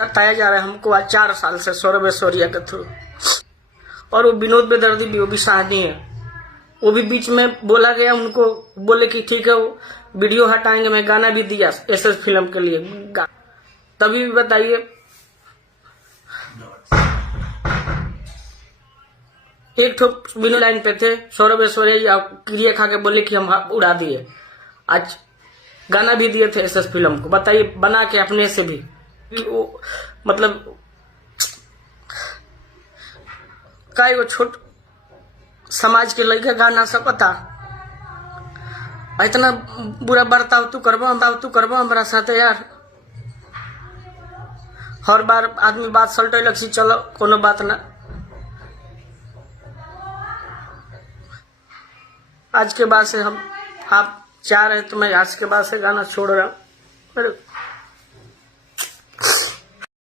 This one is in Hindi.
बताया जा रहा है हमको आज 4 साल से सौरभ ऐश्वर्या के थ्रू। और वो विनोद बेदर्दी भी, वो भी शादी है, वो भी बीच में बोला गया, उनको बोले कि ठीक है वो वीडियो हटाएंगे। मैं गाना भी दिया एसएस फिल्म के लिए, तभी भी बताइए एक ठो बिनो लाइन पे थे सौरभ ऐश्वर्या क्रिया खा के बोले कि हम उड़ा दिए। आज गाना भी दिए थे एसएस फिल्म को, बताइए बना के अपने से भी। वो मतलब काई वो छोट समाज के लड़का गा ना सकता, इतना बुरा बर्ताव तू करबो हमारा साथ यार। हर बार आदमी बात सलटे लग सी, चलो कोनो बात ना। आज के बाद से हम आप चाह रहे तो मैं आज के बाद से गाना छोड़ रहा हूँ।